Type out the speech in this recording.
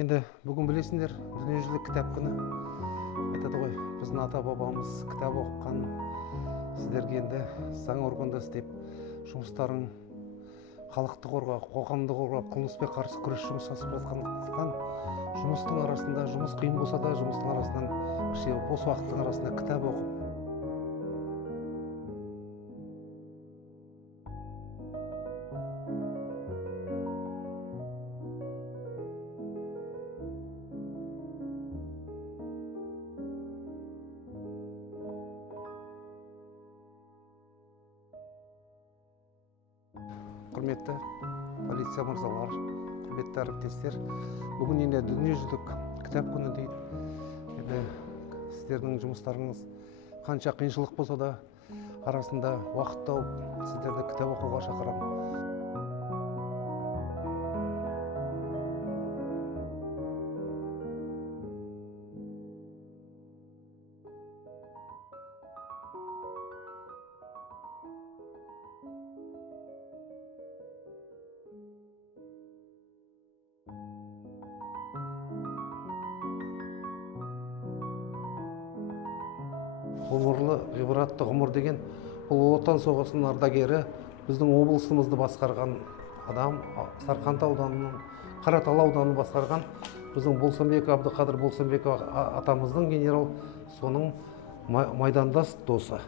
Енді бүгін білесіңдер, дүниежүзілік кітап күні. Айтады ғой, біздің ата бабамыз кітап оқыған, сіздерге енді заң органда істеп, жұмыстарын халықты қорғап, қоғамды қорғап, қылмыспен қарсы күрес жұмыс жасап жатқандықтан, жұмыстың арасында, жұмыс қиын болса да, жұмыстың арасынан, бос уақыттың арасында кітап оқып, құрметті полиция мырзалар, құрметті әріптестер, бүгін енді дүниежүзілік кітап күні дейді. Енді сіздердің жұмыстарыңыз қанша қиыншылық болса да, арасында уақыт тауып, сіздерді кітап оқуға шақырамын. Ғұмырлы, ғибратты ғұмыр деген бұл отан соғысының ардагері, біздің облысымызды басқарған адам, Сарқанды ауданының, Қаратал ауданын басқарған біздің Болсамбек Абдықадыр Болсамбеков атамыздың генерал, соның майдандас досы.